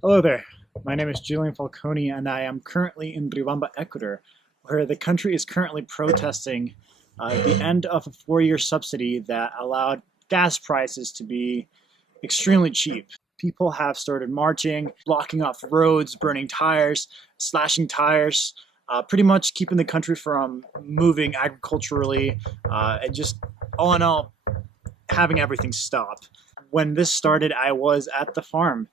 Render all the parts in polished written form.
Hello there. My name is Julian Falcone, and I am currently in Riobamba, Ecuador, where the country is currently protesting the end of a 4-year subsidy that allowed gas prices to be extremely cheap. People have started marching, blocking off roads, burning tires, slashing tires, pretty much keeping the country from moving agriculturally, and just all in all, having everything stop. When this started, I was at the farm,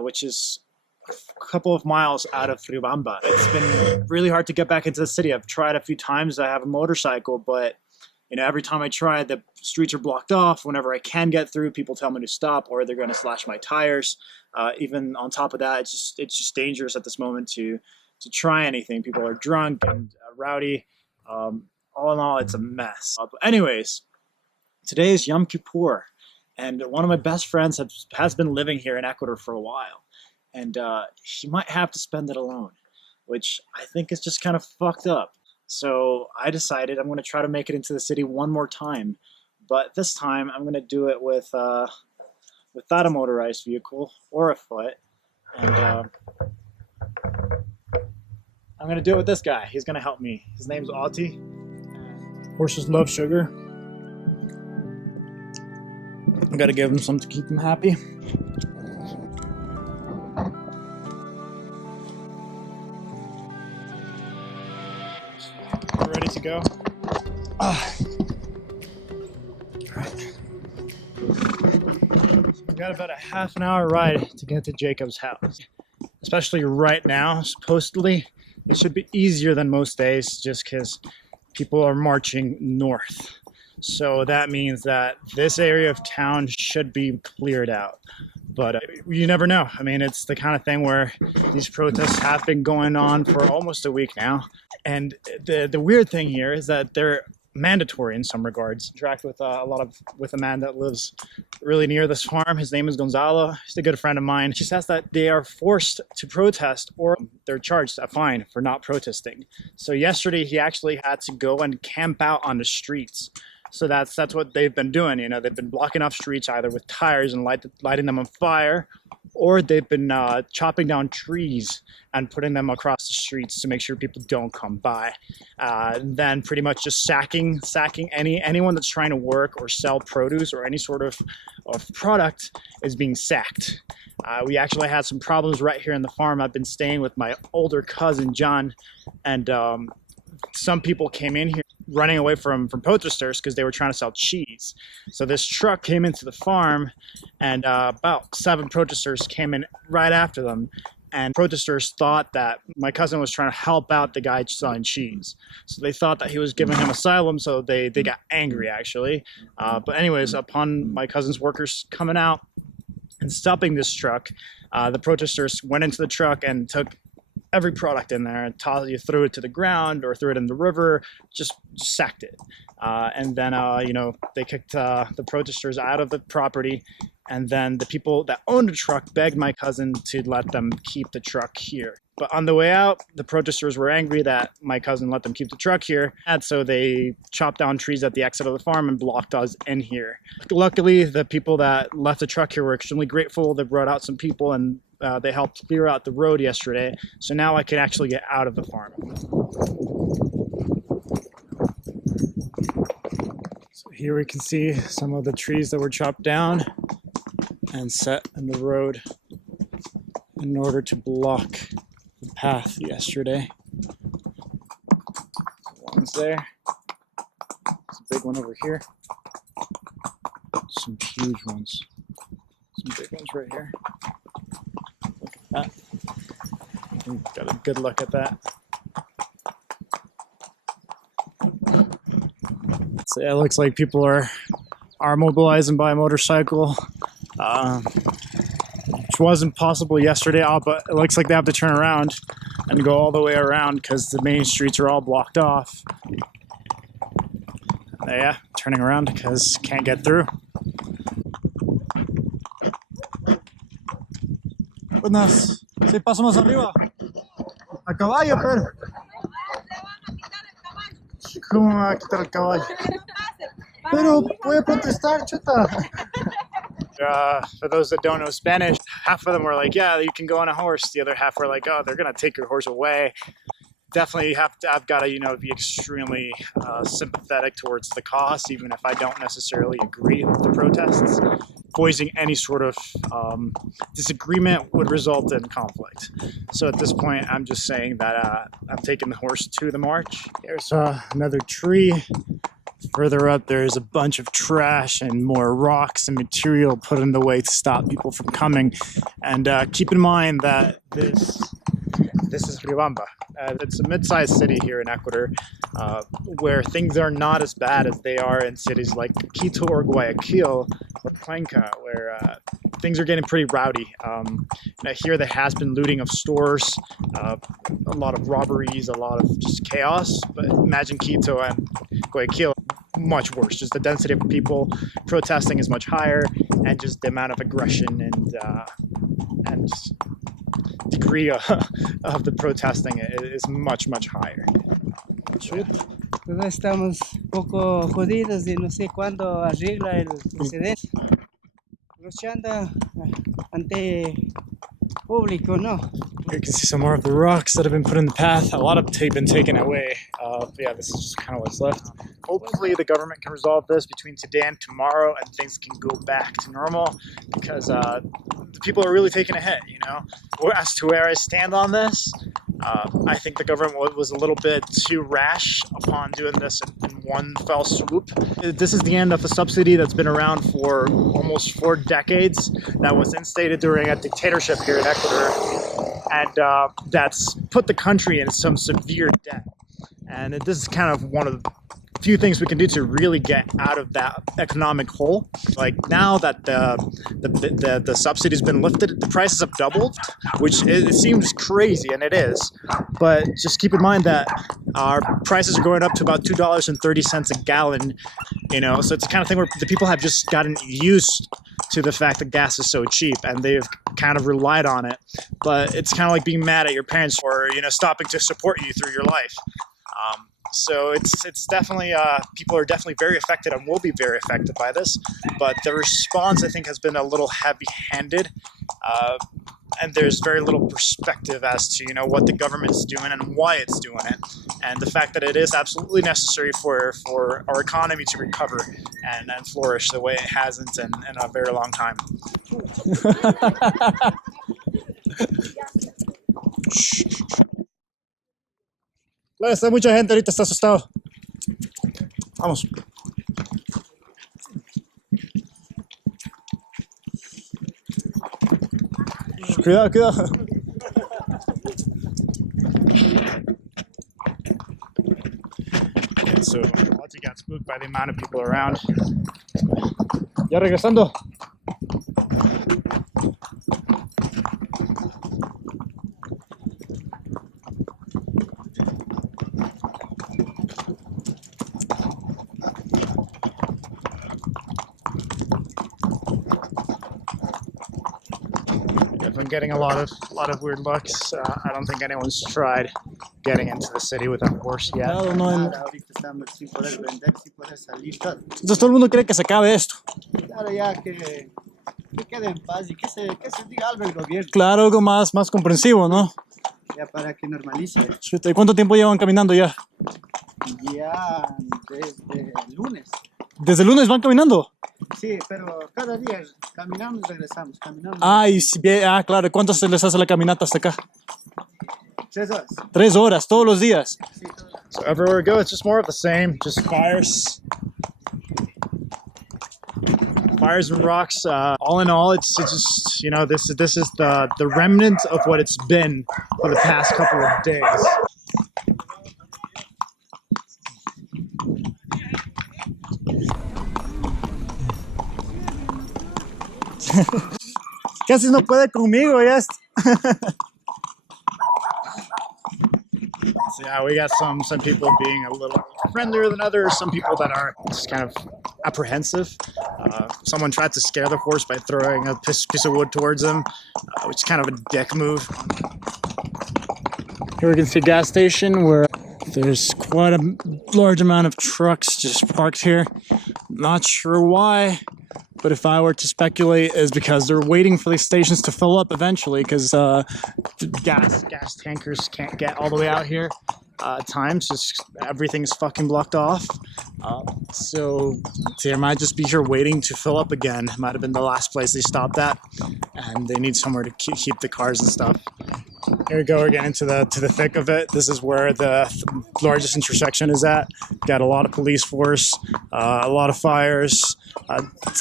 which is a couple of miles out of Riobamba. It's been really hard to get back into the city. I've tried a few times. I have a motorcycle, but every time I try, the streets are blocked off. Whenever I can get through, people tell me to stop, or they're going to slash my tires. Even on top of that, it's just dangerous at this moment to try anything. People are drunk and rowdy. All in all, it's a mess. But anyways, today is Yom Kippur, and one of my best friends has been living here in Ecuador for a while, and he might have to spend it alone, which I think is just kind of fucked up. So I decided I'm going to try to make it into the city one more time, but this time I'm going to do it without a motorized vehicle or a foot, and I'm going to do it with this guy. He's going to help me. His name's Auti. Horses love sugar. I got to give him something to keep him happy. We're ready to go. Alright. We've got about a half an hour ride to get to Jacob's house. Especially right now, supposedly, it should be easier than most days just because people are marching north. So that means that this area of town should be cleared out. But you never know. I mean, it's the kind of thing where these protests have been going on for almost a week now. And the weird thing here is that they're mandatory in some regards. Interact with with a man that lives really near this farm. His name is Gonzalo. He's a good friend of mine. He says that they are forced to protest or they're charged a fine for not protesting. So yesterday he actually had to go and camp out on the streets. So that's what they've been doing. They've been blocking off streets either with tires and lighting them on fire, or they've been chopping down trees and putting them across the streets to make sure people don't come by. Then pretty much just sacking anyone that's trying to work or sell produce or any sort of product is being sacked. We actually had some problems right here in the farm. I've been staying with my older cousin John, and some people came in here running away from protesters because they were trying to sell cheese. So this truck came into the farm, and about 7 protesters came in right after them. And protesters thought that my cousin was trying to help out the guy selling cheese. So they thought that he was giving him asylum, so they got angry, actually. But anyways, upon my cousin's workers coming out and stopping this truck, the protesters went into the truck and took every product in there and you threw it to the ground or threw it in the river, just sacked it. And then, they kicked the protesters out of the property. And then the people that owned the truck begged my cousin to let them keep the truck here. But on the way out, the protesters were angry that my cousin let them keep the truck here. And so they chopped down trees at the exit of the farm and blocked us in here. Luckily, the people that left the truck here were extremely grateful. They brought out some people and they helped clear out the road yesterday. So now I can actually get out of the farm. So here we can see some of the trees that were chopped down and set in the road in order to block the path yesterday. One's there. There's a big one over here. Some huge ones. Some big ones right here. Look at that. Got a good look at that. So yeah, it looks like people are mobilizing by motorcycle, which wasn't possible yesterday, but it looks like they have to turn around and go all the way around because the main streets are all blocked off. Yeah, turning around because can't get through. Buenas, si pasamos arriba, a caballo, pero ¿cómo me va a quitar el caballo? Pero puede protestar, chuta. For those that don't know Spanish, half of them were like, yeah, you can go on a horse. The other half were like, oh, they're gonna take your horse away. Definitely I've got to, you know, be extremely sympathetic towards the cause, even if I don't necessarily agree with the protests. Voicing any sort of disagreement would result in conflict. So at this point, I'm just saying that I'm taking the horse to the march. Here's another tree. Further up, there's a bunch of trash and more rocks and material put in the way to stop people from coming. And keep in mind that this is Riobamba. It's a mid-sized city here in Ecuador where things are not as bad as they are in cities like Quito or Guayaquil or Cuenca, where things are getting pretty rowdy. Here there has been looting of stores, a lot of robberies, a lot of just chaos. But imagine Quito and Guayaquil, much worse. Just the density of people protesting is much higher, and just the amount of aggression and just degree of the protesting is much higher. Todos estamos un poco jodidos y no sé cuándo arregla el presidente. Luchando ante público, ¿no? You can see some more of the rocks that have been put in the path. A lot of tape been taken away. Yeah, this is just kind of what's left. Hopefully the government can resolve this between today and tomorrow and things can go back to normal, because the people are really taking a hit, you know? As to where I stand on this, I think the government was a little bit too rash upon doing this in one fell swoop. This is the end of a subsidy that's been around for almost 4 decades, that was instated during a dictatorship here in Ecuador, and that's put the country in some severe debt. And this is kind of one of the few things we can do to really get out of that economic hole. Like now that the subsidy's been lifted, the prices have doubled, which it seems crazy, and it is. But just keep in mind that our prices are going up to about $2.30 a gallon. You know, so it's the kind of thing where the people have just gotten used to the fact that gas is so cheap, and they've kind of relied on it. But it's kind of like being mad at your parents for, you know, stopping to support you through your life. So it's definitely, people are definitely very affected and will be very affected by this, but the response, I think, has been a little heavy-handed, and there's very little perspective as to, you know, what the government's doing and why it's doing it, and the fact that it is absolutely necessary for our economy to recover and flourish the way it hasn't in a very long time. Claro, está mucha gente ahorita, está asustado. Vamos. Cuidado, cuidado. Okay, so Audrey got spooked by the amount of people around. Ya regresando. I'm getting a lot of weird looks. I don't think anyone's tried getting into the city with a horse yet. Entonces todo el mundo quiere que se acabe esto. Claro, ya que quede en paz y que se diga algo el gobierno. Claro, algo más comprensivo, ¿no? Ya para que normalice. ¿Y cuánto tiempo llevan caminando ya? Ya desde el lunes. ¿Desde el lunes van caminando? Sí, pero cada día caminamos y regresamos, caminamos. Claro. ¿Cuánto se les hace la caminata hasta acá? 3 horas. 3 horas, todos los días. Sí, todos los días. So everywhere we go, it's just more of the same, just fires. Fires and rocks. All in all, it's just, you know, this is the remnant of what it's been for the past couple of days. Casi no puede conmigo, yes. So yeah, we got some people being a little friendlier than others, some people that are just kind of apprehensive. Someone tried to scare the horse by throwing a piece of wood towards him, which is kind of a dick move. Here we can see a gas station where there's quite a large amount of trucks just parked here. Not sure why. but if I were to speculate, is because they're waiting for these stations to fill up eventually, because gas tankers can't get all the way out here. At times, just everything's fucking blocked off. So they might just be here waiting to fill up again. Might have been the last place they stopped at, and they need somewhere to keep the cars and stuff. Here we go. We're getting to the thick of it. This is where the largest intersection is at. Got a lot of police force, a lot of fires.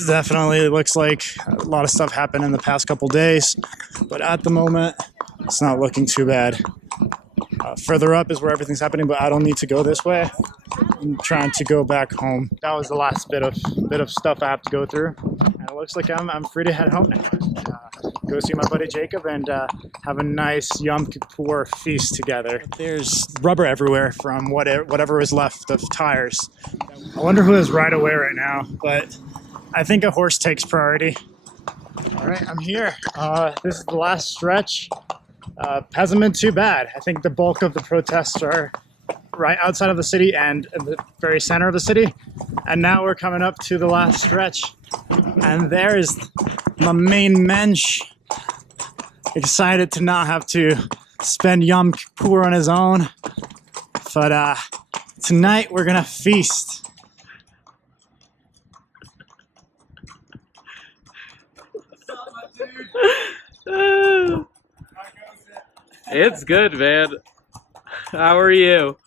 Definitely looks like a lot of stuff happened in the past couple days, but at the moment, it's not looking too bad. Further up is where everything's happening, but I don't need to go this way. I'm trying to go back home. That was the last bit of stuff I have to go through, and it looks like I'm free to head home now. Go see my buddy Jacob and have a nice Yom Kippur feast together. There's rubber everywhere from whatever was left of tires. I wonder who is right away right now, but I think a horse takes priority. All right, I'm here. This is the last stretch. Hasn't been too bad. I think the bulk of the protests are right outside of the city and in the very center of the city. And now we're coming up to the last stretch. And there's my main mensch, excited to not have to spend Yom Kippur on his own. But tonight we're gonna feast. It's good, man. How are you?